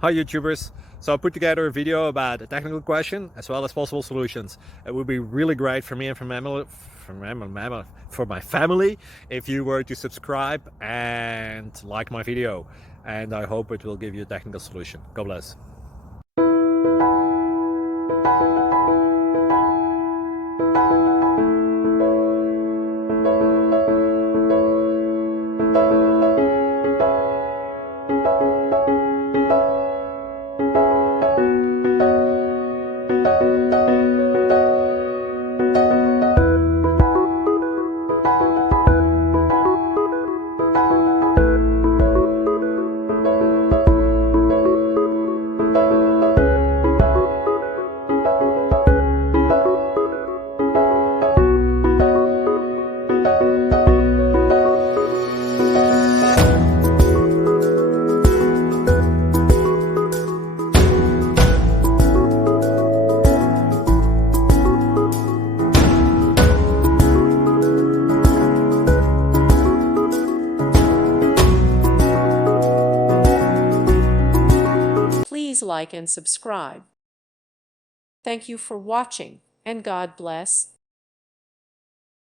Hi YouTubers. So I put together a video about a technical question as well as possible solutions. It would be really great for me and for my family if you were to subscribe and like my video. And I hope it will give you a technical solution. God bless. Please like and subscribe. Thank you for watching, and God bless.